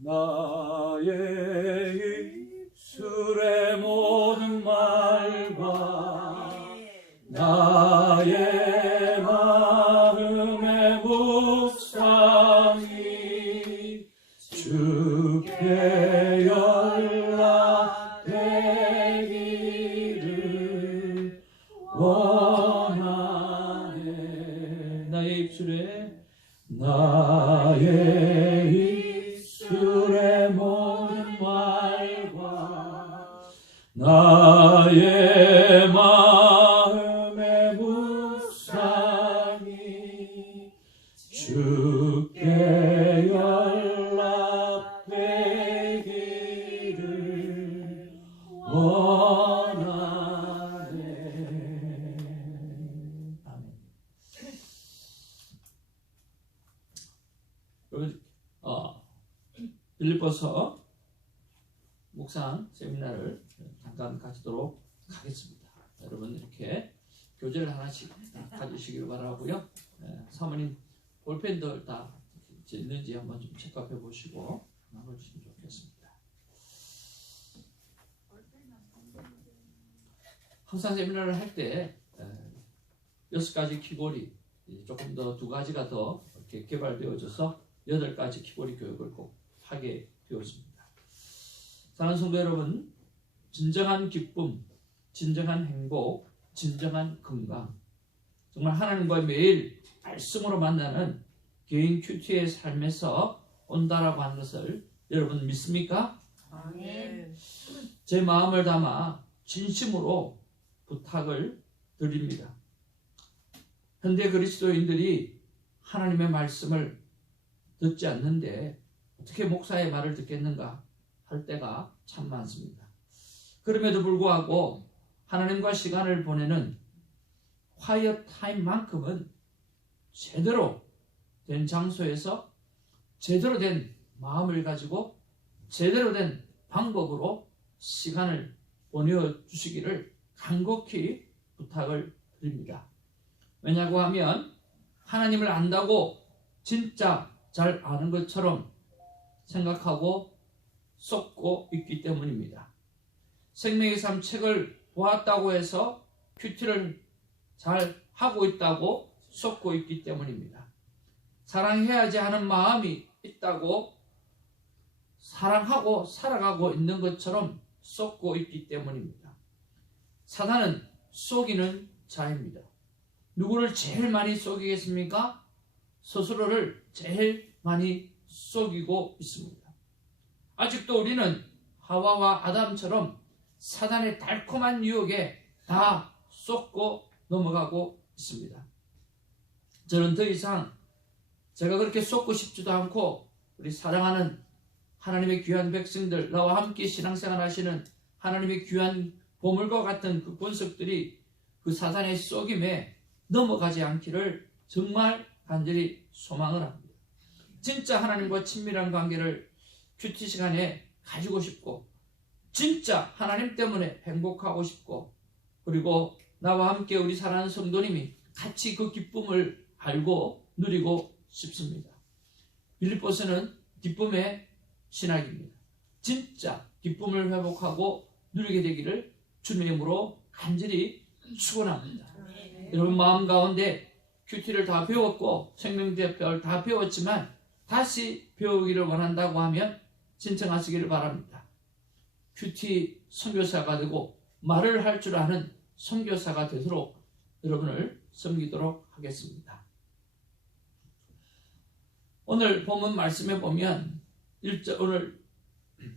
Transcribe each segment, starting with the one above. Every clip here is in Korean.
나의 입술의 모든 말과 나의 마음의 묵상이 주께 연락되기를 원하네. 나의 입술의 모든 말과 나의 마음의 묵상이 주께 연락되기를 원하네. 아멘. 빌립보서 묵상 세미나를 잠깐 가지도록 하겠습니다. 여러분 이렇게 교재를 하나씩 가지시기를 바라고요. 사모님 볼펜들 다 있는지 한번 좀 체크해 보시고 나눠주시면 좋겠습니다. 항상 세미나를 할 때 6가지 키고리, 조금 더 2가지가 더 이렇게 개발되어져서 8가지 키고리 교육을 꼭 하게 되었습니다. 사랑하는 성도 여러분, 진정한 기쁨, 진정한 행복, 진정한 건강, 정말 하나님과 매일 말씀으로 만나는 개인 큐티의 삶에서 온다라고 하는 것을 여러분 믿습니까? 아멘. 제 마음을 담아 진심으로 부탁을 드립니다. 현대 그리스도인들이 하나님의 말씀을 듣지 않는데 어떻게 목사의 말을 듣겠는가 할 때가 참 많습니다. 그럼에도 불구하고 하나님과 시간을 보내는 화이어 타임만큼은 제대로 된 장소에서 제대로 된 마음을 가지고 제대로 된 방법으로 시간을 보내주시기를 간곡히 부탁을 드립니다. 왜냐고 하면 하나님을 안다고 진짜 잘 아는 것처럼 생각하고 쏟고 있기 때문입니다. 생명의 삶 책을 보았다고 해서 큐티를 잘 하고 있다고 쏟고 있기 때문입니다. 사랑해야지 하는 마음이 있다고 사랑하고 살아가고 있는 것처럼 쏟고 있기 때문입니다. 사단은 속이는 자입니다. 누구를 제일 많이 속이겠습니까? 스스로를 제일 많이 속이고 있습니다. 아직도 우리는 하와와 아담처럼 사단의 달콤한 유혹에 다 쏟고 넘어가고 있습니다. 저는 더 이상 제가 그렇게 쏟고 싶지도 않고 우리 사랑하는 하나님의 귀한 백성들, 나와 함께 신앙생활 하시는 하나님의 귀한 보물과 같은 그 본석들이 그 사단의 속임에 넘어가지 않기를 정말 간절히 소망을 합니다. 진짜 하나님과 친밀한 관계를 큐티 시간에 가지고 싶고 진짜 하나님 때문에 행복하고 싶고 그리고 나와 함께 우리 사랑하는 성도님이 같이 그 기쁨을 알고 누리고 싶습니다. 빌립보서는 기쁨의 신학입니다. 진짜 기쁨을 회복하고 누리게 되기를 주님의 이름으로 간절히 축원합니다. 여러분 마음 가운데 큐티를 다 배웠고 생명대표를 다 배웠지만 다시 배우기를 원한다고 하면 신청하시기를 바랍니다. 큐티 선교사가 되고 말을 할 줄 아는 선교사가 되도록 여러분을 섬기도록 하겠습니다. 오늘 본문 말씀에 보면 오늘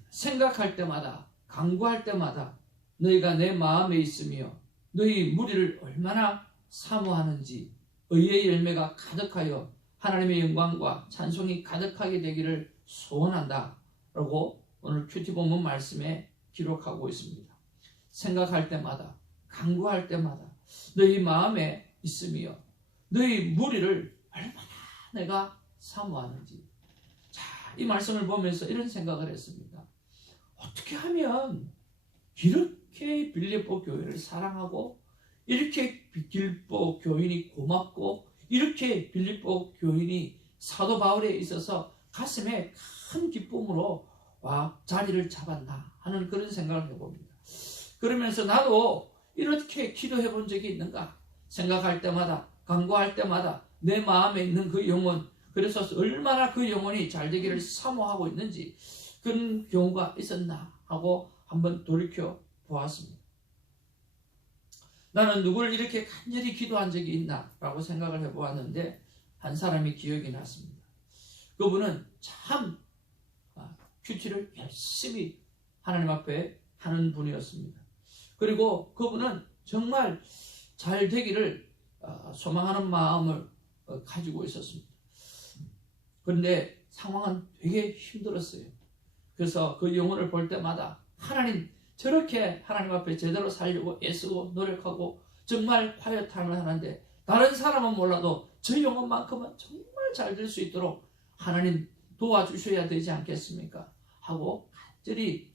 생각할 때마다 간구할 때마다 너희가 내 마음에 있으며 너희 무리를 얼마나 사모하는지 의의 열매가 가득하여 하나님의 영광과 찬송이 가득하게 되기를 소원한다 라고 오늘 큐티 본문 말씀에 기록하고 있습니다. 생각할 때마다 간구할 때마다 너희 마음에 있으며 너희 무리를 얼마나 내가 사모하는지. 자, 이 말씀을 보면서 이런 생각을 했습니다. 어떻게 하면 이렇게 빌립보 교회를 사랑하고 이렇게 빌립보 교인이 고맙고 이렇게 빌립보 교인이 사도 바울에 있어서 가슴에 큰 기쁨으로 자리를 잡았나 하는 그런 생각을 해봅니다. 그러면서 나도 이렇게 기도해 본 적이 있는가 생각할 때마다, 간구할 때마다 내 마음에 있는 그 영혼, 그래서 얼마나 그 영혼이 잘 되기를 사모하고 있는지 그런 경우가 있었나 하고 한번 돌이켜 보았습니다. 나는 누구를 이렇게 간절히 기도한 적이 있나 라고 생각을 해보았는데 한 사람이 기억이 났습니다. 그분은 참 큐티를 열심히 하나님 앞에 하는 분이었습니다. 그리고 그분은 정말 잘 되기를 소망하는 마음을 가지고 있었습니다. 그런데 상황은 되게 힘들었어요. 그래서 그 영혼을 볼 때마다 하나님, 저렇게 하나님 앞에 제대로 살려고 애쓰고 노력하고 정말 화요탄을 하는데 다른 사람은 몰라도 저 영혼만큼은 정말 잘 될 수 있도록 하나님 도와주셔야 되지 않겠습니까? 하고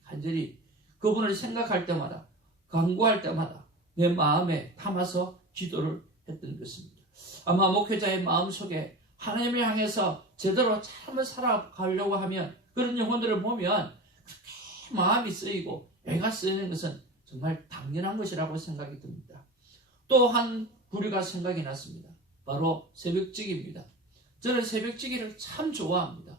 간절히 그분을 생각할 때마다, 간구할 때마다 내 마음에 담아서 기도를 했던 것입니다. 아마 목회자의 마음속에 하나님을 향해서 제대로 잘 살아가려고 하면 그런 영혼들을 보면 그렇게 마음이 쓰이고 애가 쓰이는 것은 정말 당연한 것이라고 생각이 듭니다. 또 한 부류가 생각이 났습니다. 바로 새벽지기입니다. 저는 새벽지기를 참 좋아합니다.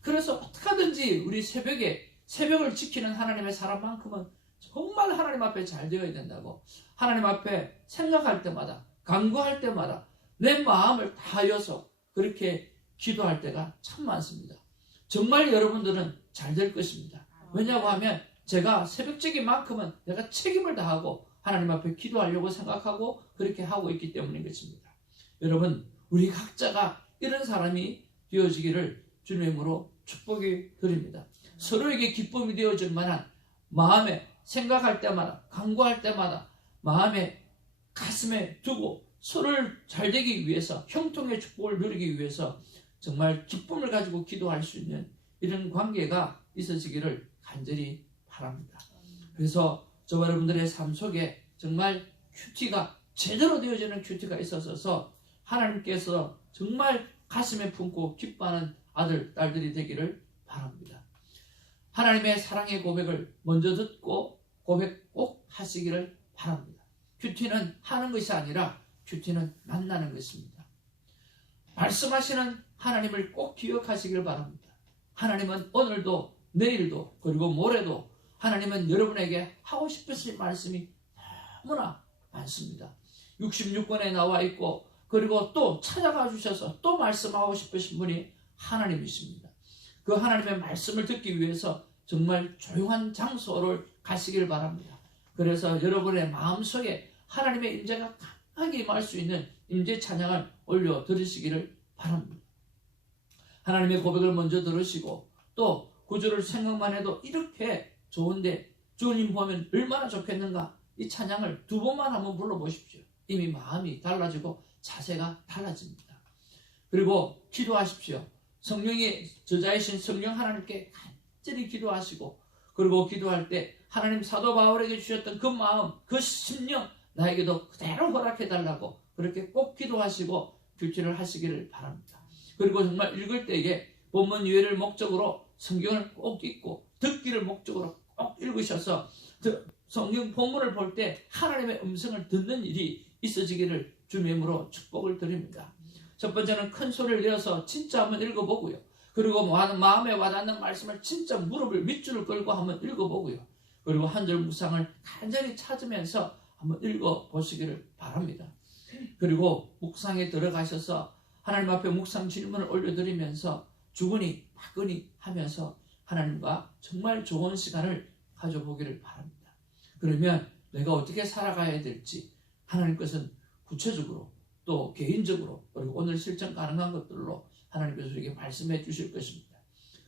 그래서 어떻게든지 우리 새벽을 지키는 하나님의 사람만큼은 정말 하나님 앞에 잘 되어야 된다고, 하나님 앞에 생각할 때마다, 간구할 때마다 내 마음을 다하여서 그렇게 기도할 때가 참 많습니다. 정말 여러분들은 잘 될 것입니다. 왜냐고 하면 제가 새벽지기만큼은 내가 책임을 다하고 하나님 앞에 기도하려고 생각하고 그렇게 하고 있기 때문인 것입니다. 여러분, 우리 각자가 이런 사람이 되어지기를 주님으로 축복이 드립니다. 서로에게 기쁨이 되어줄 만한 마음에 생각할 때마다, 간구할 때마다 마음에, 가슴에 두고 서로를 잘 되기 위해서, 형통의 축복을 누리기 위해서 정말 기쁨을 가지고 기도할 수 있는 이런 관계가 있어지기를 간절히 바랍니다. 그래서 저와 여러분들의 삶 속에 정말 큐티가 제대로 되어지는 큐티가 있어서 하나님께서 정말 가슴에 품고 기뻐하는 아들, 딸들이 되기를 바랍니다. 하나님의 사랑의 고백을 먼저 듣고 고백 꼭 하시기를 바랍니다. 큐티는 하는 것이 아니라 큐티는 만나는 것입니다. 말씀하시는 하나님을 꼭 기억하시기를 바랍니다. 하나님은 오늘도 내일도 그리고 모레도 하나님은 여러분에게 하고 싶으신 말씀이 너무나 많습니다. 66권에 나와 있고 그리고 또 찾아가 주셔서 또 말씀하고 싶으신 분이 하나님이십니다. 그 하나님의 말씀을 듣기 위해서 정말 조용한 장소를 가시길 바랍니다. 그래서 여러분의 마음속에 하나님의 임재가 강하게 임할 수 있는 임재 찬양을 올려 들으시기를 바랍니다. 하나님의 고백을 먼저 들으시고 또 구절을 생각만 해도 이렇게 좋은데 주님 보면 얼마나 좋겠는가, 이 찬양을 2번만 한번 불러보십시오. 이미 마음이 달라지고 자세가 달라집니다. 그리고 기도하십시오. 성령의 저자이신 성령 하나님께 간절히 기도하시고, 그리고 기도할 때 하나님 사도 바울에게 주셨던 그 마음, 그 심령 나에게도 그대로 허락해달라고 그렇게 꼭 기도하시고 큐티를 하시기를 바랍니다. 그리고 정말 읽을 때에 본문 이해를 목적으로 성경을 꼭 읽고 듣기를 목적으로 꼭 읽으셔서 성경 본문을 볼 때 하나님의 음성을 듣는 일이 있어지기를 주님의 이름으로 축복을 드립니다. 첫 번째는 큰 소리를 내어서 진짜 한번 읽어보고요. 그리고 마음에 와닿는 말씀을 진짜 무릎을 밑줄을 끌고 한번 읽어보고요. 그리고 한 절 묵상을 간절히 찾으면서 한번 읽어보시기를 바랍니다. 그리고 묵상에 들어가셔서 하나님 앞에 묵상 질문을 올려드리면서 주거니 받거니 하면서 하나님과 정말 좋은 시간을 가져보기를 바랍니다. 그러면 내가 어떻게 살아가야 될지 하나님 것은 구체적으로 또 개인적으로 그리고 오늘 실천 가능한 것들로 하나님께서 우리에게 말씀해 주실 것입니다.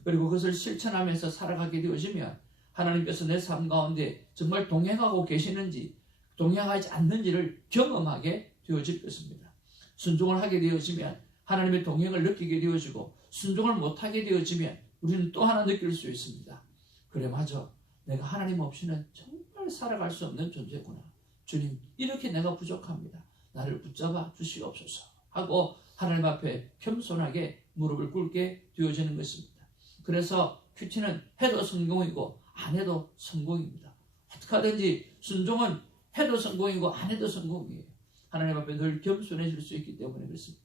그리고 그것을 실천하면서 살아가게 되어지면 하나님께서 내 삶 가운데 정말 동행하고 계시는지 동행하지 않는지를 경험하게 되어질 것입니다. 순종을 하게 되어지면 하나님의 동행을 느끼게 되어지고, 순종을 못하게 되어지면 우리는 또 하나 느낄 수 있습니다. 그래, 맞아, 내가 하나님 없이는 정말 살아갈 수 없는 존재구나. 주님, 이렇게 내가 부족합니다. 나를 붙잡아 주시옵소서 하고 하나님 앞에 겸손하게 무릎을 꿇게 되어지는 것입니다. 그래서 큐티는 해도 성공이고 안 해도 성공입니다. 어떻게 하든지 순종은 해도 성공이고 안 해도 성공이에요. 하나님 앞에 늘 겸손해질 수 있기 때문에 그렇습니다.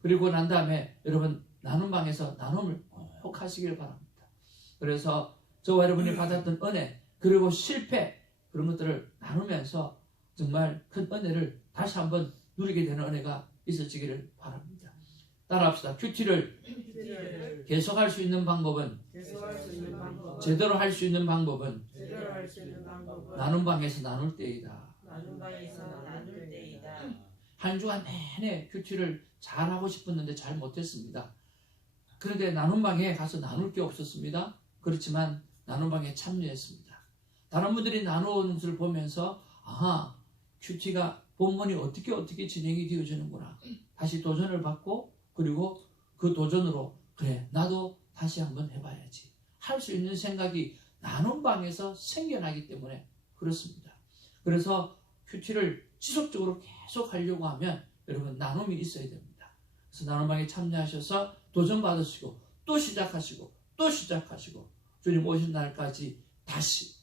그리고 난 다음에 여러분 나눔방에서 나눔을 꼭 하시길 바랍니다. 그래서 저와 여러분이 받았던 은혜 그리고 실패 그런 것들을 나누면서 정말 큰 은혜를 다시 한번 누리게 되는 은혜가 있어지기를 바랍니다. 따라합시다. 큐티를 계속할 수 있는 방법은 제대로 할 수 있는 방법은 나눔방에서 나눌 때이다. 한 주간 내내 큐티를 잘 하고 싶었는데 잘 못했습니다. 그런데 나눔방에 가서 나눌 게 없었습니다. 그렇지만 나눔방에 참여했습니다. 다른 분들이 나누는 것을 보면서 아하, 큐티가 본문이 어떻게 진행이 되어지는구나. 다시 도전을 받고 그리고 그 도전으로 그래 나도 다시 한번 해봐야지 할 수 있는 생각이 나눔방에서 생겨나기 때문에 그렇습니다. 그래서 큐티를 지속적으로 계속 하려고 하면 여러분 나눔이 있어야 됩니다. 그래서 나눔방에 참여하셔서 도전받으시고 또 시작하시고 또 시작하시고 주님 오신 날까지 다시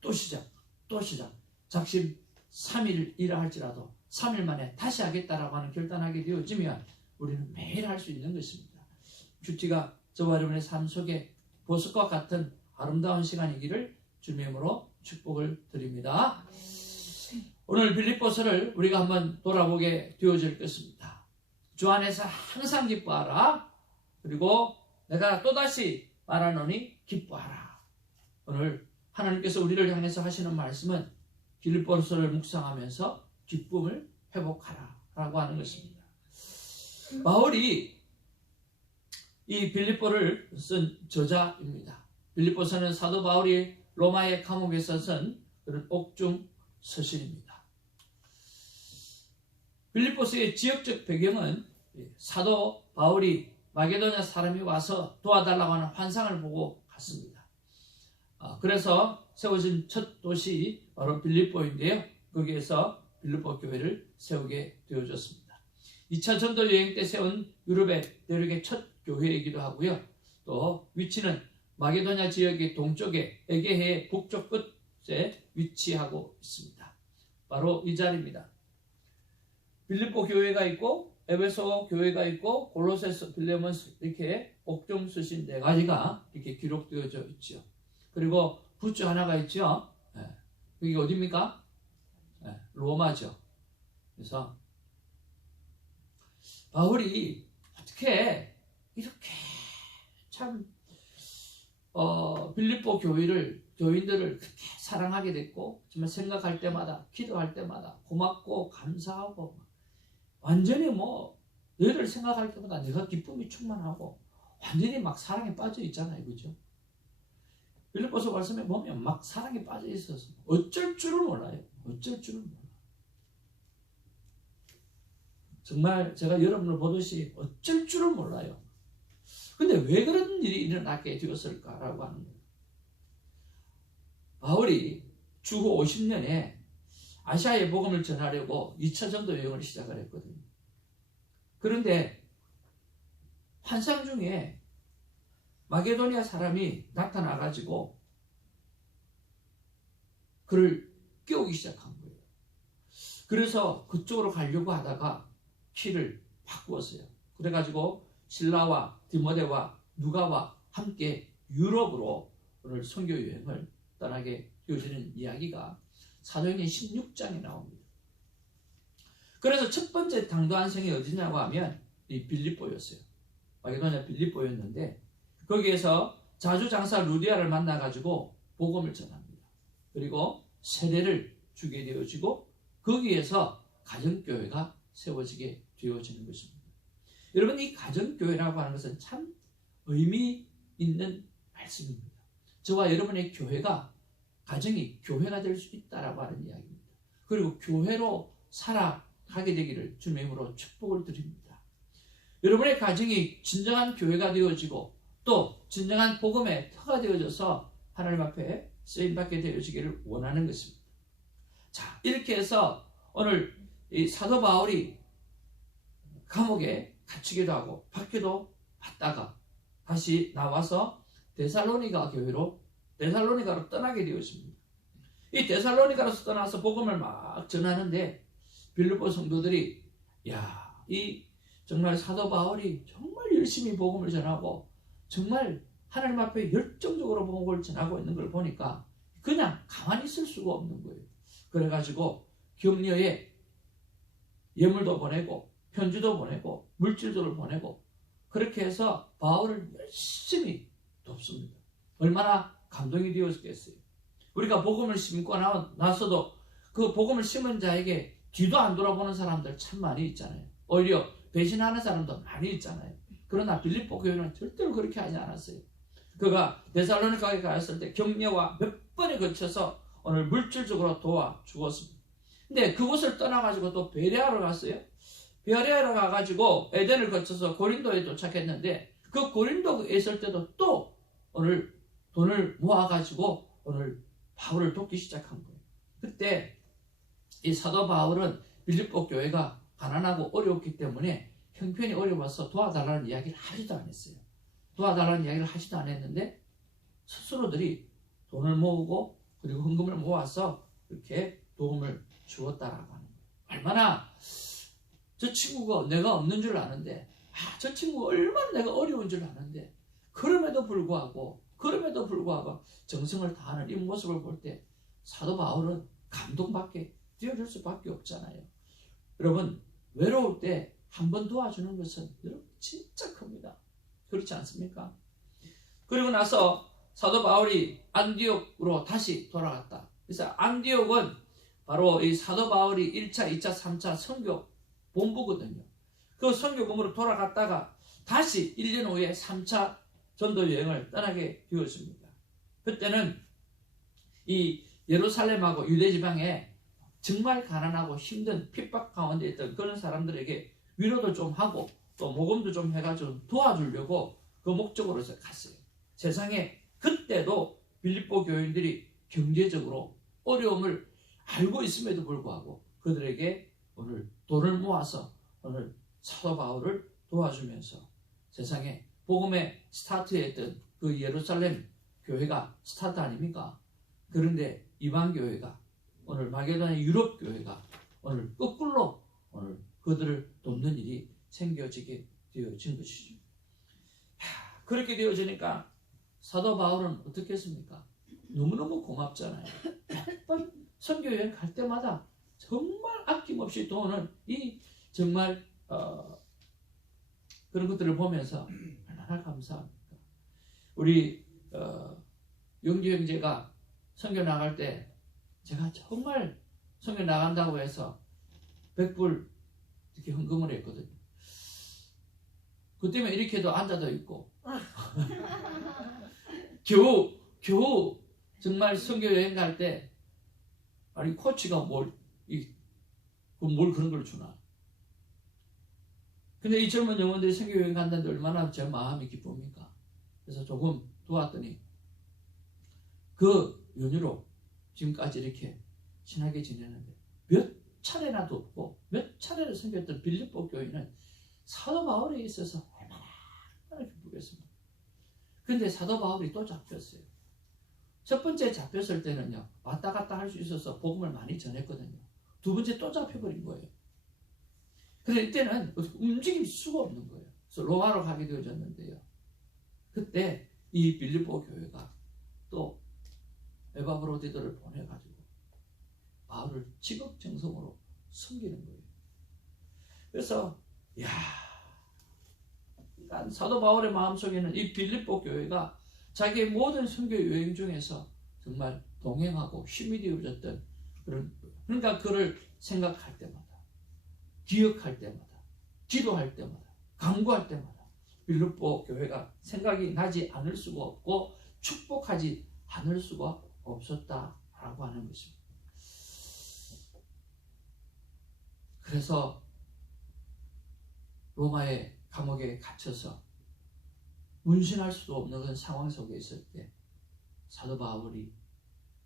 또 시작 작심 3일이라 할지라도 3일 만에 다시 하겠다라고 하는 결단하게 되어지면 우리는 매일 할 수 있는 것입니다. 큐티가 저와 여러분의 삶 속에 보석과 같은 아름다운 시간이기를 주님의 이름으로 축복을 드립니다. 오늘 빌립보서를 우리가 한번 돌아보게 되어질 것입니다. 주 안에서 항상 기뻐하라. 그리고 내가 또다시 말하노니 기뻐하라. 오늘 하나님께서 우리를 향해서 하시는 말씀은 빌립보서를 묵상하면서 기쁨을 회복하라 라고 하는 것입니다. 바울이 이 빌립보를 쓴 저자입니다. 빌립보서는 사도 바울이 로마의 감옥에서 쓴 그런 옥중 서신입니다. 빌립보서의 지역적 배경은 사도 바울이 마게도냐 사람이 와서 도와달라고 하는 환상을 보고 갔습니다. 그래서 세워진 첫 도시 바로 빌립보인데요. 거기에서 빌립보 교회를 세우게 되어졌습니다. 2차 전도 여행 때 세운 유럽의 대륙의 첫 교회이기도 하고요. 또 위치는 마게도냐 지역의 동쪽에 에게해의 북쪽 끝에 위치하고 있습니다. 바로 이 자리입니다. 빌립보 교회가 있고 에베소 교회가 있고 골로새서, 빌레몬 이렇게 옥중 서신 네 가지가 이렇게 기록되어져 있죠. 그리고 부츠 하나가 있죠. 여기 어디입니까? 로마죠. 그래서 바울이 어떻게 이렇게 참 빌립보 교인들을 그렇게 사랑하게 됐고 정말 생각할 때마다 기도할 때마다 고맙고 감사하고 완전히 너희를 생각할 때마다 내가 기쁨이 충만하고 완전히 막 사랑에 빠져 있잖아요. 그죠? 빌립보서 말씀에 보면 막 사랑에 빠져 있어서 어쩔 줄을 몰라요. 어쩔 줄을 몰라. 정말 제가 여러분을 보듯이 어쩔 줄을 몰라요. 근데 왜 그런 일이 일어나게 되었을까라고 하는 거예요. 바울이 주후 50년에 아시아의 복음을 전하려고 2차 전도 여행을 시작을 했거든요. 그런데 환상 중에 마게도니아 사람이 나타나가지고 그를 깨우기 시작한 거예요. 그래서 그쪽으로 가려고 하다가 키를 바꾸었어요. 그래가지고 실라와 디모데와 누가와 함께 유럽으로 오늘 선교 여행을 떠나게 되어지는 이야기가 사도행전 16장에 나옵니다. 그래서 첫 번째 당도한 성이 어디냐고 하면 이 빌립보였어요. 마게도냐 빌립보였는데 거기에서 자주장사 루디아를 만나가지고 복음을 전합니다. 그리고 세례를 주게 되어지고 거기에서 가정교회가 세워지게 되어지는 것입니다. 여러분 이 가정교회라고 하는 것은 참 의미 있는 말씀입니다. 저와 여러분의 교회가 가정이 교회가 될 수 있다라고 하는 이야기입니다. 그리고 교회로 살아가게 되기를 주님의 이름으로 축복을 드립니다. 여러분의 가정이 진정한 교회가 되어지고 또 진정한 복음의 터가 되어져서 하나님 앞에 쓰임받게 되어지기를 원하는 것입니다. 자, 이렇게 해서 오늘 이 사도 바울이 감옥에 갇히기도 하고 박해도 받다가 다시 나와서 데살로니가로 떠나게 되었습니다. 이 데살로니가로 떠나서 복음을 막 전하는데 빌립보 성도들이 이 정말 사도 바울이 정말 열심히 복음을 전하고 정말 하나님 앞에 열정적으로 복음을 전하고 있는 걸 보니까 그냥 가만히 있을 수가 없는 거예요. 그래가지고 격려에 예물도 보내고 편지도 보내고 물질들을 보내고 그렇게 해서 바울을 열심히 돕습니다. 얼마나 감동이 되었겠어요. 우리가 복음을 심고 나서도 그 복음을 심은 자에게 뒤도 안 돌아보는 사람들 참 많이 있잖아요. 오히려 배신하는 사람도 많이 있잖아요. 그러나 빌립보 교회는 절대로 그렇게 하지 않았어요. 그가 데살로니가에 갔을 때 격려와 몇 번에 걸쳐서 오늘 물질적으로 도와주었습니다. 근데 그곳을 떠나가지고 또 베레아로 갔어요. 베레아로 가가지고 에덴을 거쳐서 고린도에 도착했는데 그 고린도에 있을 때도 또 오늘 돈을 모아가지고 오늘 바울을 돕기 시작한 거예요. 그때 이 사도 바울은 빌립보 교회가 가난하고 어려웠기 때문에 형편이 어려워서 도와달라는 이야기를 하지도 않았어요. 도와달라는 이야기를 하지도 않았는데 스스로들이 돈을 모으고 그리고 헌금을 모아서 이렇게 도움을 주었다라고 하는 거예요. 얼마나 저 친구가 내가 없는 줄 아는데 저 친구가 얼마나 내가 어려운 줄 아는데 그럼에도 불구하고 정성을 다하는 이 모습을 볼 때 사도 바울은 감동받게 되어줄 수밖에 없잖아요. 여러분 외로울 때 한 번 도와주는 것은 여러분 진짜 큽니다. 그렇지 않습니까? 그리고 나서 사도 바울이 안디옥으로 다시 돌아갔다. 그래서 안디옥은 바로 이 사도 바울이 1차, 2차, 3차 선교 본부거든요. 그 선교금으로 돌아갔다가 다시 1년 후에 3차 전도 여행을 떠나게 되었습니다. 그때는 이 예루살렘하고 유대 지방에 정말 가난하고 힘든 핍박 가운데 있던 그런 사람들에게 위로도 좀 하고 또 모금도 좀 해가지고 도와주려고 그 목적으로 갔어요. 세상에 그때도 빌립보 교인들이 경제적으로 어려움을 알고 있음에도 불구하고 그들에게 오늘 돈을 모아서 오늘 사도 바울을 도와주면서 세상에 복음의 스타트했던 그 예루살렘 교회가 스타트 아닙니까? 그런데 이방 교회가 오늘 마게도냐 유럽 교회가 오늘 거꾸로 오늘 그들을 돕는 일이 생겨지게 되어진 것이죠. 그렇게 되어지니까 사도 바울은 어떻게 했습니까? 너무너무 고맙잖아요. 매번 선교 여행 갈 때마다 정말 아낌없이 돈을 정말 그런 것들을 보면서 얼마나 감사합니까? 우리 영주 형제가 선교 나갈 때 제가 정말 선교 나간다고 해서 100불 이렇게 헌금을 했거든요. 그 때문에 이렇게도 앉아도 있고 겨우 정말 선교 여행 갈 때 아니 코치가 뭘 그런 걸 주나. 근데 이 젊은 영혼들이 선교 여행 간다는데 얼마나 제 마음이 기쁩니까? 그래서 조금 도왔더니 그 연유로 지금까지 이렇게 친하게 지내는데 몇 차례나 돕고 몇 차례를 섬겼던 빌립보 교회는 사도 바울에 있어서 얼마나 기쁘겠습니까? 근데 사도 바울이 또 잡혔어요. 첫 번째 잡혔을 때는요 왔다 갔다 할 수 있어서 복음을 많이 전했거든요. 두 번째 또 잡혀버린 거예요. 그래서 이때는 움직일 수가 없는 거예요. 그래서 로마로 가게 되어졌는데요. 그때 이 빌립보 교회가 또 에바브로디도를 보내가지고 바울을 지극정성으로 섬기는 거예요. 그래서 그러니까 사도 바울의 마음속에는 이 빌립보 교회가 자기의 모든 선교 여행 중에서 정말 동행하고 힘이 되어졌던 그러니까 그를 생각할 때마다 기억할 때마다 기도할 때마다 간구할 때마다 빌립보 교회가 생각이 나지 않을 수가 없고 축복하지 않을 수가 없었다라고 하는 것입니다. 그래서 로마의 감옥에 갇혀서 문신할 수도 없는 그런 상황 속에 있을 때 사도 바울이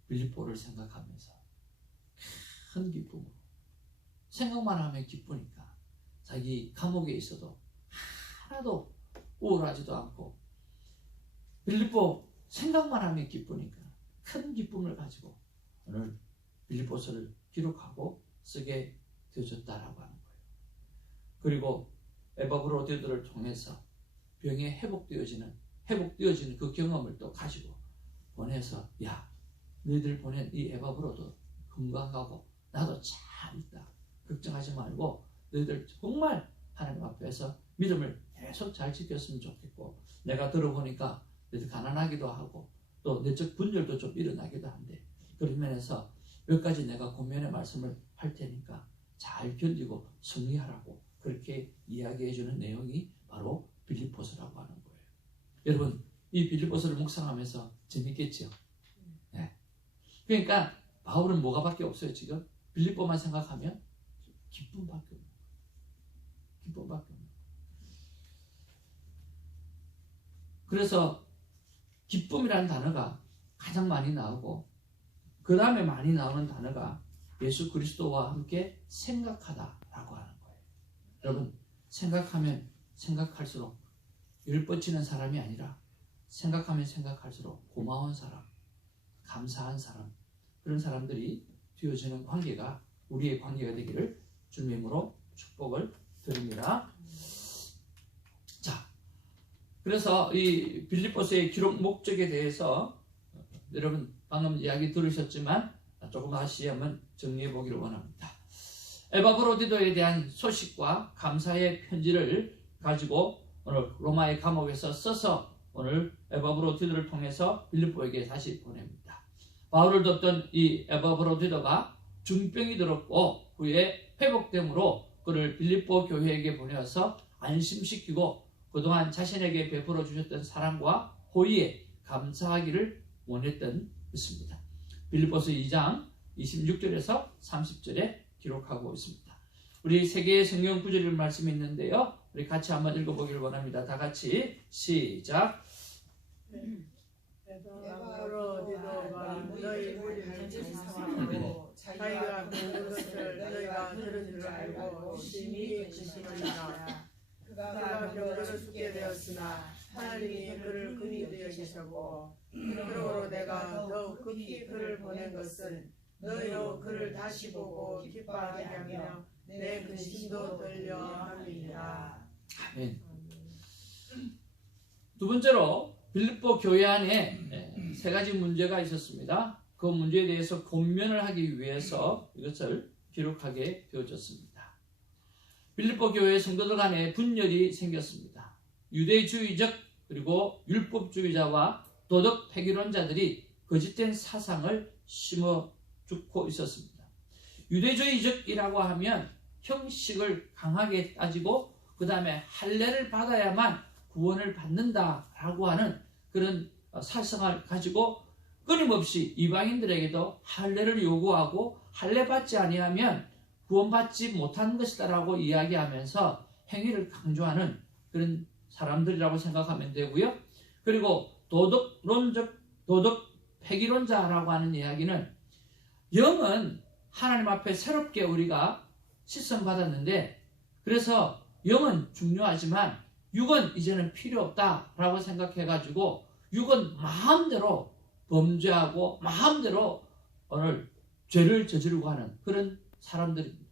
빌립보를 생각하면서 큰 기쁨으로 생각만 하면 기쁘니까 자기 감옥에 있어도 하나도 우울하지도 않고 빌립보 생각만 하면 기쁘니까 큰 기쁨을 가지고 오늘 빌립보서를 기록하고 쓰게 되어졌다라고 하는 거예요. 그리고 에바브로디도를 통해서 병에 회복되어지는 그 경험을 또 가지고 보내서 야, 너희들 보낸 이 에바브로도 건강하고 나도 잘 있다. 걱정하지 말고 너희들 정말 하나님 앞에서 믿음을 계속 잘 지켰으면 좋겠고, 내가 들어보니까 너희들 가난하기도 하고 또 내적 분열도 좀 일어나기도 한데, 그런 면에서 몇 가지 내가 고면의 말씀을 할 테니까 잘 견디고 승리하라고 그렇게 이야기해 주는 내용이 바로 빌립보서라고 하는 거예요. 여러분, 이 빌립보서를 묵상하면서 재밌겠죠? 네. 그러니까 바울은 뭐가 밖에 없어요. 지금 빌립보만 생각하면 기쁨밖에 없는 거예요. 기쁨밖에 없는 거예요. 그래서 기쁨이라는 단어가 가장 많이 나오고, 그 다음에 많이 나오는 단어가 예수 그리스도와 함께 생각하다라고 하는 거예요. 여러분, 생각하면 생각할수록 열뻗치는 사람이 아니라 생각하면 생각할수록 고마운 사람, 감사한 사람, 그런 사람들이 되어지는 관계가 우리의 관계가 되기를 주님으로 축복을 드립니다. 자, 그래서 이 빌립보서의 기록 목적에 대해서 여러분 방금 이야기 들으셨지만 조금 다시 한번 정리해 보기를 원합니다. 에바브로디도에 대한 소식과 감사의 편지를 가지고 오늘 로마의 감옥에서 써서 오늘 에바브로디도를 통해서 빌립보에게 다시 보냅니다. 바울을 돕던 이 에바브로디도가 중병이 들었고 후에 회복됨으로 그를 빌립보 교회에게 보내어서 안심시키고 그동안 자신에게 베풀어 주셨던 사랑과 호의에 감사하기를 원했던 것입니다. 빌립보서 2장 26절에서 30절에 기록하고 있습니다. 우리 세 개의 성경 구절의 말씀이 있는데요. 우리 같이 한번 읽어보기를 원합니다. 다 같이 시작. 에바브로디도가 너희 무리를 삼았고 자기가 모든 것을 너희가 들은 줄 알고 심히 기쁘니라. 그가 병으로 죽게 되었으나 하나님이 그를 긍휼히 여기셨고, 그러므로 내가 더욱 급히 그를 보낸 것은 너희로 그를 다시 보고 기뻐하게 하며 내 근심도 떨려 함이니라. 아멘. 두 번째로 빌립보 교회 안에 세 가지 문제가 있었습니다. 그 문제에 대해서 권면을 하기 위해서 이것을 기록하게 되어졌습니다. 빌립보 교회 성도들 간에 분열이 생겼습니다. 유대주의적 그리고 율법주의자와 도덕 폐기론자들이 거짓된 사상을 심어주고 있었습니다. 유대주의적이라고 하면 형식을 강하게 따지고 그 다음에 할례를 받아야만 구원을 받는다라고 하는 그런 사상을 가지고 끊임없이 이방인들에게도 할례를 요구하고 할례 받지 아니하면 구원받지 못한 것이다라고 이야기하면서 행위를 강조하는 그런 사람들이라고 생각하면 되고요. 그리고 도덕 폐기론자라고 하는 이야기는 영은 하나님 앞에 새롭게 우리가 씻음받았는데, 그래서 영은 중요하지만 육은 이제는 필요 없다라고 생각해가지고 육은 마음대로 범죄하고 마음대로 오늘 죄를 저지르고 하는 그런 사람들입니다.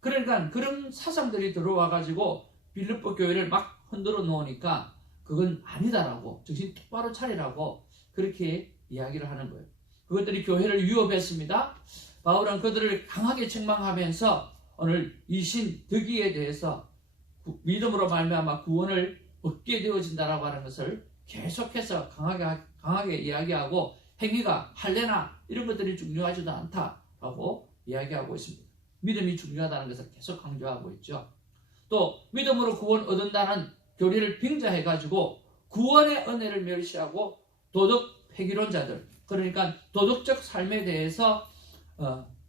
그러니까 그런 사상들이 들어와가지고 빌립보 교회를 막 흔들어 놓으니까 그건 아니다라고, 정신 똑바로 차리라고 그렇게 이야기를 하는 거예요. 그것들이 교회를 위협했습니다. 바울은 그들을 강하게 책망하면서 오늘 이 신 덕이에 대해서 믿음으로 말미암아 구원을 얻게 되어진다라고 하는 것을 계속해서 강하게 이야기하고, 행위가 할례나 이런 것들이 중요하지도 않다라고 이야기하고 있습니다. 믿음이 중요하다는 것을 계속 강조하고 있죠. 또 믿음으로 구원 얻는다는 교리를 빙자해가지고 구원의 은혜를 멸시하고 도덕 폐기론자들, 그러니까 도덕적 삶에 대해서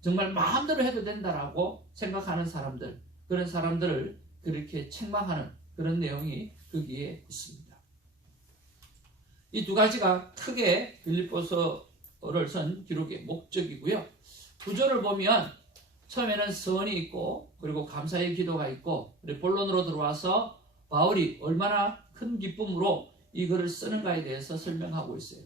정말 마음대로 해도 된다라고 생각하는 사람들, 그런 사람들을 그렇게 책망하는 그런 내용이 거기에 있습니다. 이 두 가지가 크게 빌립보서를 쓴 기록의 목적이고요. 구조를 보면 처음에는 서원이 있고 그리고 감사의 기도가 있고, 본론으로 들어와서 바울이 얼마나 큰 기쁨으로 이 글을 쓰는가에 대해서 설명하고 있어요.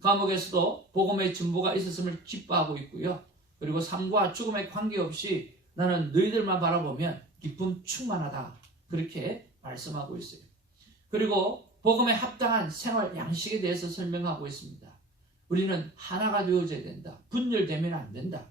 감옥에서도 복음의 전보가 있었음을 기뻐하고 있고요. 그리고 삶과 죽음에 관계없이 나는 너희들만 바라보면 기쁨 충만하다. 그렇게 말씀하고 있어요. 그리고 복음에 합당한 생활 양식에 대해서 설명하고 있습니다. 우리는 하나가 되어져야 된다. 분열되면 안 된다.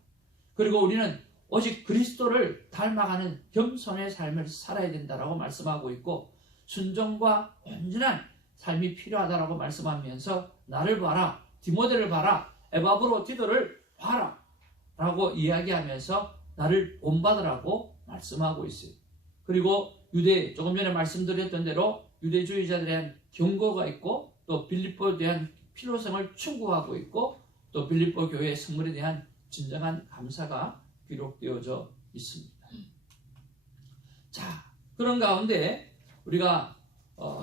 그리고 우리는 오직 그리스도를 닮아가는 겸손의 삶을 살아야 된다라고 말씀하고 있고, 순종과 온전한 삶이 필요하다라고 말씀하면서 나를 봐라, 디모데를 봐라, 에바브로디도를 봐라 라고 이야기하면서 나를 본받으라고 말씀하고 있어요. 그리고 조금 전에 말씀드렸던 대로 유대주의자들에 대한 경고가 있고, 또 빌립보에 대한 필요성을 충고하고 있고, 또 빌립보 교회의 성물에 대한 진정한 감사가 기록되어져 있습니다. 자, 그런 가운데 우리가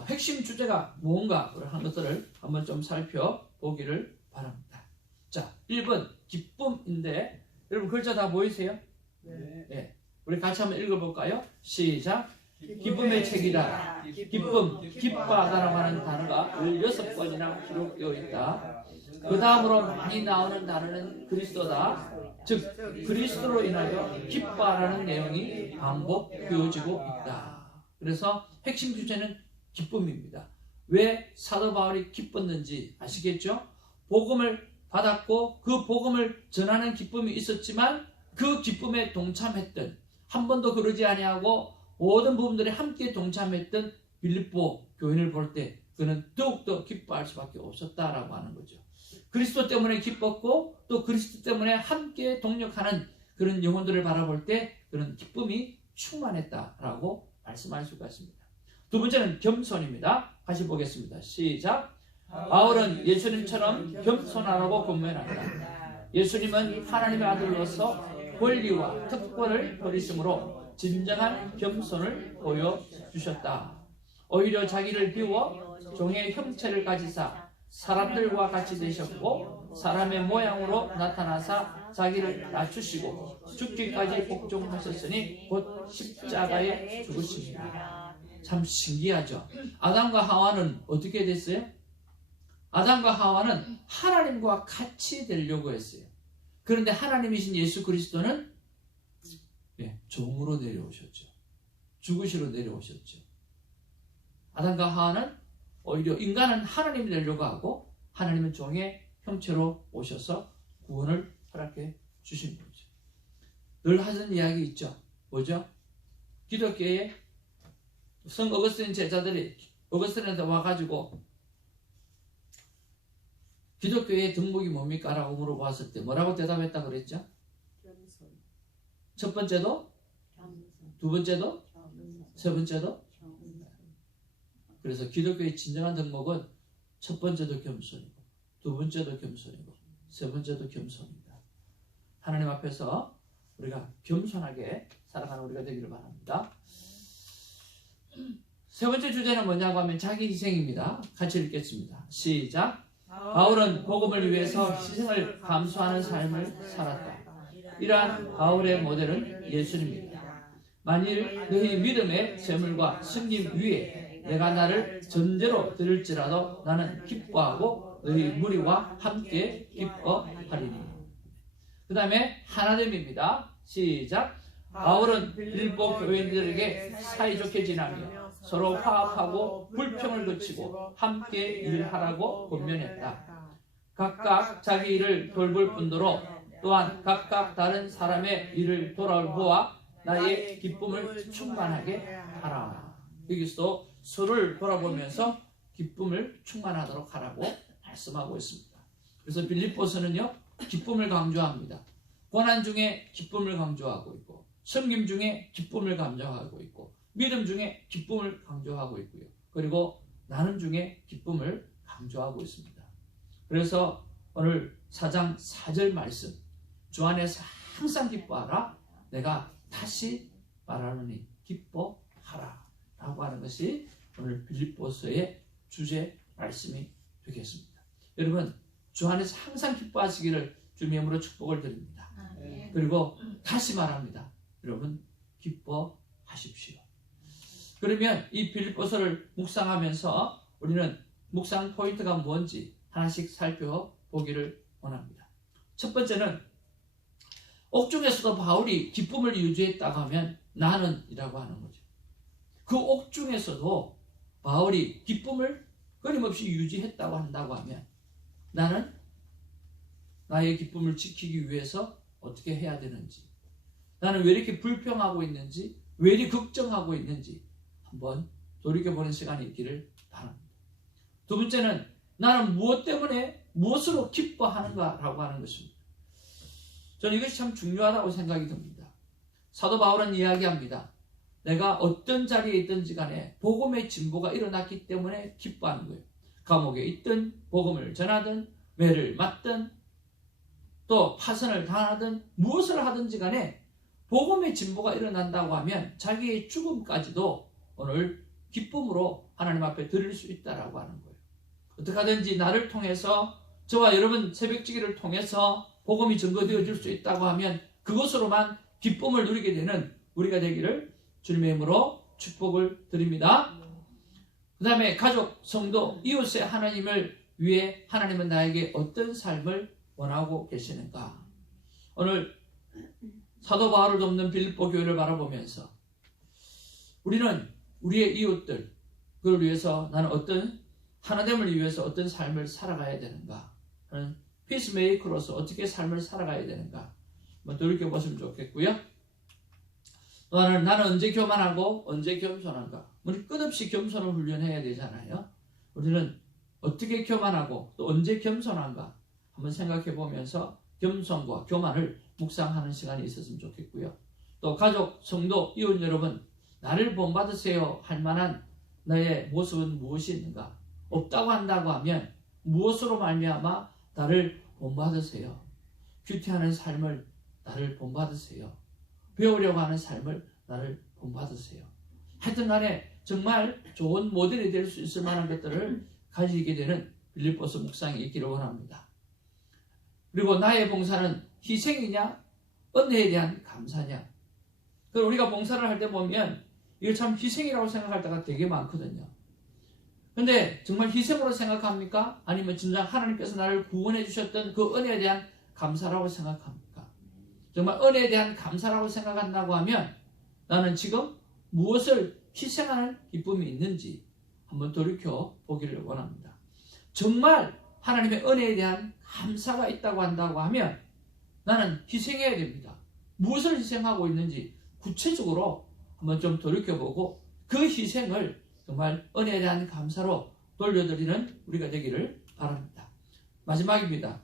핵심 주제가 무언가 하는 것들을 한번 좀 살펴보기를 바랍니다. 자, 1번 기쁨인데, 여러분 글자 다 보이세요? 네. 우리 같이 한번 읽어볼까요? 시작. 기쁨의 책이다. 기쁨, 기뻐하다라고 하는 단어가 16번이나 기록되어 있다. 그 다음으로 많이 나오는 단어는 그리스도다. 즉 그리스도로 인하여 기뻐하라는 내용이 반복되어지고 있다. 그래서 핵심 주제는 기쁨입니다. 왜 사도 바울이 기뻤는지 아시겠죠? 복음을 받았고 그 복음을 전하는 기쁨이 있었지만 그 기쁨에 동참했던, 한 번도 그러지 아니하고 모든 부분들이 함께 동참했던 빌립보 교인을 볼 때 그는 더욱더 기뻐할 수밖에 없었다라고 하는 거죠. 그리스도 때문에 기뻤고 또 그리스도 때문에 함께 동력하는 그런 영혼들을 바라볼 때 그런 기쁨이 충만했다라고 말씀할 수가 있습니다. 두 번째는 겸손입니다. 같이 보겠습니다. 시작. 바울은 예수님처럼 겸손하라고 권면한다. 예수님은 하나님의 아들로서 권리와 특권을 버리심으로 진정한 겸손을 보여주셨다. 오히려 자기를 비워 종의 형체를 가지사 사람들과 같이 되셨고 사람의 모양으로 나타나사 자기를 낮추시고 죽기까지 복종하셨으니 곧 십자가에 죽으십니다. 참 신기하죠. 아담과 하와는 어떻게 됐어요? 아담과 하와는 하나님과 같이 되려고 했어요. 그런데 하나님이신 예수 그리스도는 종으로 내려오셨죠. 죽으시러 내려오셨죠. 아담과 하와는 오히려 인간은 하나님이 되려고 하고 하나님은 종의 형체로 오셔서 구원을 허락해 주신 거죠. 늘 하던 이야기 있죠. 뭐죠? 기독교에 성 어거스틴 제자들이 어거스틴한테 와가지고 기독교의 덕목이 뭡니까? 라고 물어봤을 때 뭐라고 대답했다 그랬죠? 첫 번째도? 두 번째도? 세 번째도? 그래서 기독교의 진정한 덕목은 첫 번째도 겸손이고 두 번째도 겸손이고 세 번째도 겸손입니다. 하나님 앞에서 우리가 겸손하게 살아가는 우리가 되기를 바랍니다. 세 번째 주제는 뭐냐고 하면 자기 희생입니다. 같이 읽겠습니다. 시작. 바울은 복음을 위해서 희생을 감수하는 삶을 살았다. 이러한 바울의 모델은 예수님입니다. 만일 너희 믿음의 재물과 승림 위에 내가 나를 전제로 드릴지라도 나는 기뻐하고 너희 무리와 함께 기뻐하리니. 그 다음에 하나됨입니다. 시작. 바울은 빌립보 교인들에게 사이좋게 지내며 서로 화합하고 불평을 그치고 함께 일하라고 권면했다. 각각 자기 일을 돌볼 뿐더러 또한 각각 다른 사람의 일을 돌아보아 나의 기쁨을 충만하게 하라. 여기서 서로를 돌아보면서 기쁨을 충만하도록 하라고 말씀하고 있습니다. 그래서 빌립보서는요, 기쁨을 강조합니다. 고난 중에 기쁨을 강조하고 있고, 섬김 중에 기쁨을 강조하고 있고, 믿음 중에 기쁨을 강조하고 있고요. 그리고 나눔 중에 기쁨을 강조하고 있습니다. 그래서 오늘 4장 4절 말씀, 주 안에서 항상 기뻐하라. 내가 다시 말하노니 기뻐하라. 라고 하는 것이 오늘 빌립보서의 주제 말씀이 되겠습니다. 여러분, 주 안에서 항상 기뻐하시기를 주님의 이름으로 축복을 드립니다. 그리고 다시 말합니다. 여러분, 기뻐하십시오. 그러면 이 빌립보서를 묵상하면서 우리는 묵상 포인트가 뭔지 하나씩 살펴보기를 원합니다. 첫 번째는 옥중에서도 바울이 기쁨을 유지했다고 하면 나는 이라고 하는 거죠. 그 옥중에서도 바울이 기쁨을 끊임없이 유지했다고 한다고 하면 나는 나의 기쁨을 지키기 위해서 어떻게 해야 되는지, 나는 왜 이렇게 불평하고 있는지, 왜 이렇게 걱정하고 있는지 한번 돌이켜보는 시간이 있기를 바랍니다. 두 번째는 나는 무엇 때문에 무엇으로 기뻐하는가라고 하는 것입니다. 저는 이것이 참 중요하다고 생각이 듭니다. 사도 바울은 이야기합니다. 내가 어떤 자리에 있든지 간에 복음의 진보가 일어났기 때문에 기뻐하는 거예요. 감옥에 있든 복음을 전하든 매를 맞든 또 파선을 당하든 무엇을 하든지 간에 복음의 진보가 일어난다고 하면 자기의 죽음까지도 오늘 기쁨으로 하나님 앞에 드릴 수 있다라고 하는 거예요. 어떻게 하든지 나를 통해서 저와 여러분 새벽지기를 통해서 복음이 증거되어질 수 있다고 하면 그것으로만 기쁨을 누리게 되는 우리가 되기를 주님의 이름으로 축복을 드립니다. 그 다음에 가족, 성도, 이웃의 하나님을 위해 하나님은 나에게 어떤 삶을 원하고 계시는가. 오늘 사도 바울을 돕는 빌립보 교회를 바라보면서 우리는 우리의 이웃들, 그걸 위해서 나는 어떤 하나됨을 위해서 어떤 삶을 살아가야 되는가 하는 피스메이커로서 어떻게 삶을 살아가야 되는가 한번 돌이켜보시면 좋겠고요. 나는 언제 교만하고 언제 겸손한가. 우리 끝없이 겸손을 훈련해야 되잖아요. 우리는 어떻게 교만하고 또 언제 겸손한가 한번 생각해 보면서 겸손과 교만을 묵상하는 시간이 있었으면 좋겠고요. 또 가족, 성도, 이웃 여러분, 나를 본받으세요 할 만한 너의 모습은 무엇이 있는가? 없다고 한다고 하면 무엇으로 말미암아 나를 본받으세요. 큐티하는 삶을 나를 본받으세요. 배우려고 하는 삶을 나를 본받으세요. 하여튼 간에 정말 좋은 모델이 될 수 있을 만한 것들을 가지게 되는 빌립보서 묵상이 있기를 원합니다. 그리고 나의 봉사는 희생이냐 은혜에 대한 감사냐. 그럼 우리가 봉사를 할 때 보면 이거 참 희생이라고 생각할 때가 되게 많거든요. 근데 정말 희생으로 생각합니까? 아니면 진짜 하나님께서 나를 구원해 주셨던 그 은혜에 대한 감사라고 생각합니까? 정말 은혜에 대한 감사라고 생각한다고 하면 나는 지금 무엇을 희생하는 기쁨이 있는지 한번 돌이켜 보기를 원합니다. 정말 하나님의 은혜에 대한 감사가 있다고 한다고 하면 나는 희생해야 됩니다. 무엇을 희생하고 있는지 구체적으로 한번 좀 돌이켜보고 그 희생을 정말 은혜에 대한 감사로 돌려드리는 우리가 되기를 바랍니다. 마지막입니다.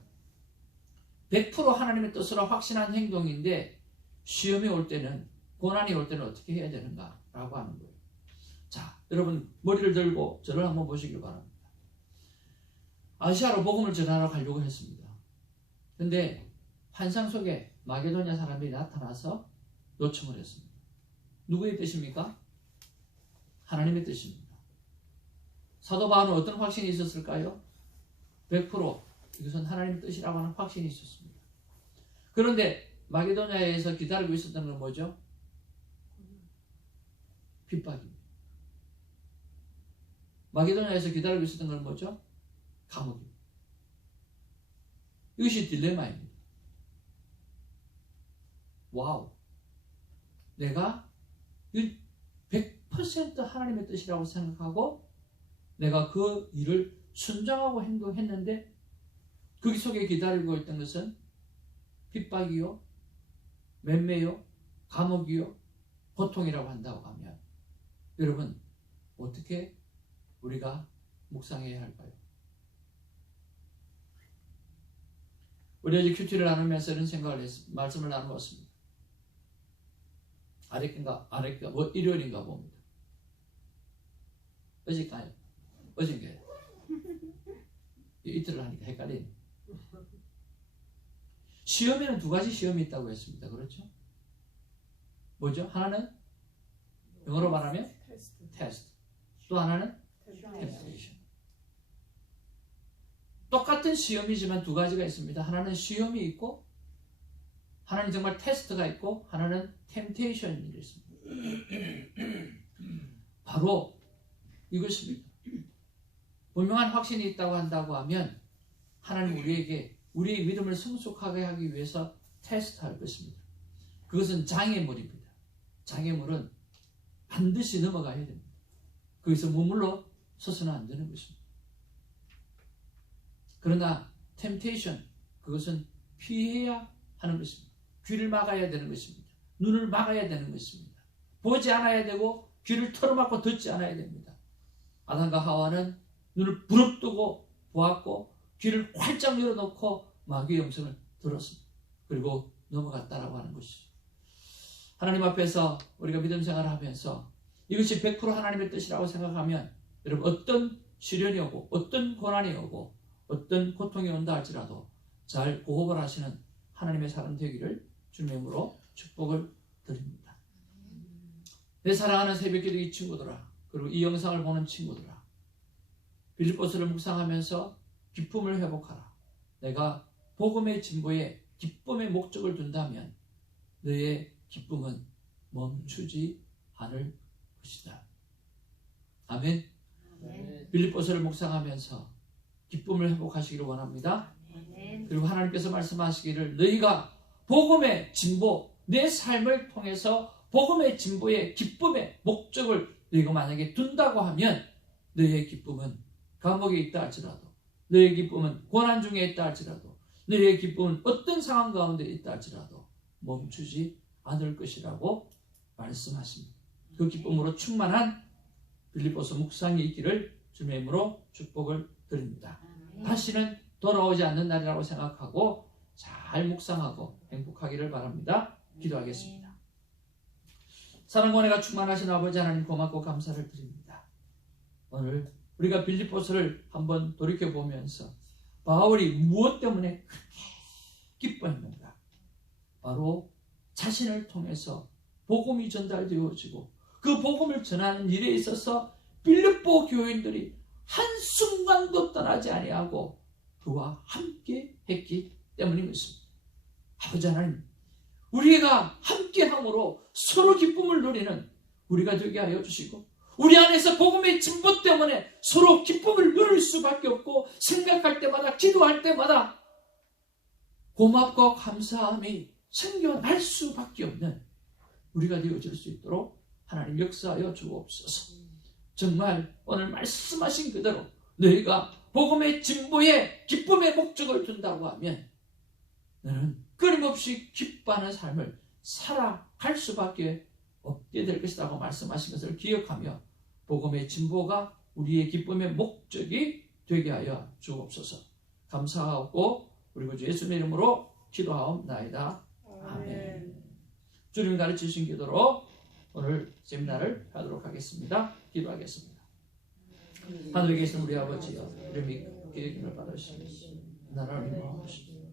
100% 하나님의 뜻으로 확신한 행동인데 시험이 올 때는, 고난이 올 때는 어떻게 해야 되는가라고 하는 거예요. 자, 여러분 머리를 들고 저를 한번 보시길 바랍니다. 아시아로 복음을 전하러 가려고 했습니다. 근데 환상 속에 마게도냐 사람들이 나타나서 요청을 했습니다. 누구의 뜻입니까? 하나님의 뜻입니다. 사도 바울은 어떤 확신이 있었을까요? 100% 이것은 하나님의 뜻이라고 하는 확신이 있었습니다. 그런데 마게도냐에서 기다리고 있었던 건 뭐죠? 핍박입니다. 마게도냐에서 기다리고 있었던 건 뭐죠? 감옥입니다. 이것이 딜레마입니다. 와우. 내가 100% 하나님의 뜻이라고 생각하고 내가 그 일을 순종하고 행동했는데 그 속에 기다리고 있던 것은 핍박이요, 맴매요, 감옥이요, 고통이라고 한다고 하면 여러분 어떻게 우리가 묵상해야 할까요? 우리 어제 큐티를 나누면서 이런 생각을 말씀을 나누었습니다. 아랫인가 뭐 일요일인가 봅니다. 어제까요? 어젠가요? 이틀을 하니까 헷갈리네. 시험에는 두 가지 시험이 있다고 했습니다. 그렇죠? 뭐죠? 하나는 영어로 말하면 테스트. 또 하나는 템프테이션. 똑같은 시험이지만 두 가지가 있습니다. 하나는 시험이 있고 하나는 정말 테스트가 있고 하나는 템테이션이 있습니다. 바로 이것입니다. 분명한 확신이 있다고 한다고 하면 하나님 우리에게 우리의 믿음을 성숙하게 하기 위해서 테스트할 것입니다. 그것은 장애물입니다. 장애물은 반드시 넘어가야 됩니다. 거기서 머물러 서서는 안 되는 것입니다. 그러나 temptation, 그것은 피해야 하는 것입니다. 귀를 막아야 되는 것입니다. 눈을 막아야 되는 것입니다. 보지 않아야 되고 귀를 털어막고 듣지 않아야 됩니다. 아담과 하와는 눈을 부릅뜨고 보았고 귀를 활짝 열어놓고 마귀의 음성을 들었습니다. 그리고 넘어갔다라고 하는 것이죠. 하나님 앞에서 우리가 믿음 생활을 하면서 이것이 100% 하나님의 뜻이라고 생각하면 여러분 어떤 시련이 오고 어떤 고난이 오고 어떤 고통이 온다 할지라도 잘 고흡을 하시는 하나님의 사람 되기를 주님의 이름으로 축복을 드립니다. 내 사랑하는 새벽기도 이 친구들아, 그리고 이 영상을 보는 친구들아, 빌립보서를 묵상하면서 기쁨을 회복하라. 내가 복음의 진보에 기쁨의 목적을 둔다면 너의 기쁨은 멈추지 않을 것이다. 아멘. 빌립보서를 묵상하면서 기쁨을 회복하시기를 원합니다. 그리고 하나님께서 말씀하시기를 너희가 복음의 진보, 내 삶을 통해서 복음의 진보의 기쁨의 목적을 너희가 만약에 둔다고 하면 너희의 기쁨은 감옥에 있다 할지라도, 너희의 기쁨은 고난 중에 있다 할지라도, 너희의 기쁨은 어떤 상황 가운데 있다 할지라도 멈추지 않을 것이라고 말씀하십니다. 그 기쁨으로 충만한 빌립보서 묵상이 있기를 주님의 이름으로 축복을 드립니다. 다시는 돌아오지 않는 날이라고 생각하고 잘 묵상하고 행복하기를 바랍니다. 기도하겠습니다. 사랑과 은혜가 충만하신 아버지 하나님 고맙고 감사를 드립니다. 오늘 우리가 빌립보서를 한번 돌이켜보면서 바울이 무엇 때문에 그렇게 기뻐했는가? 바로 자신을 통해서 복음이 전달되어지고 그 복음을 전하는 일에 있어서 빌립보 교인들이 한순간도 떠나지 아니하고 그와 함께 했기 때문인 것입니다. 아버지 하나님, 우리가 함께함으로 서로 기쁨을 누리는 우리가 되게 하여 주시고 우리 안에서 복음의 진보 때문에 서로 기쁨을 누릴 수밖에 없고 생각할 때마다 기도할 때마다 고맙고 감사함이 생겨날 수밖에 없는 우리가 되어질 수 있도록 하나님 역사하여 주옵소서. 정말 오늘 말씀하신 그대로 너희가 복음의 진보에 기쁨의 목적을 둔다고 하면 너는 끊임없이 기뻐하는 삶을 살아갈 수밖에 없게 될 것이라고 말씀하신 것을 기억하며 복음의 진보가 우리의 기쁨의 목적이 되게 하여 주옵소서. 감사하고 우리 구주 예수님의 이름으로 기도하옵나이다. 아멘. 주님이 가르치신 기도로 오늘 세미나를 하도록 하겠습니다. 기도하겠습니다. 하늘에 계신 우리 아버지여, 이름이 기름을 받으시고 나라를 인도하시고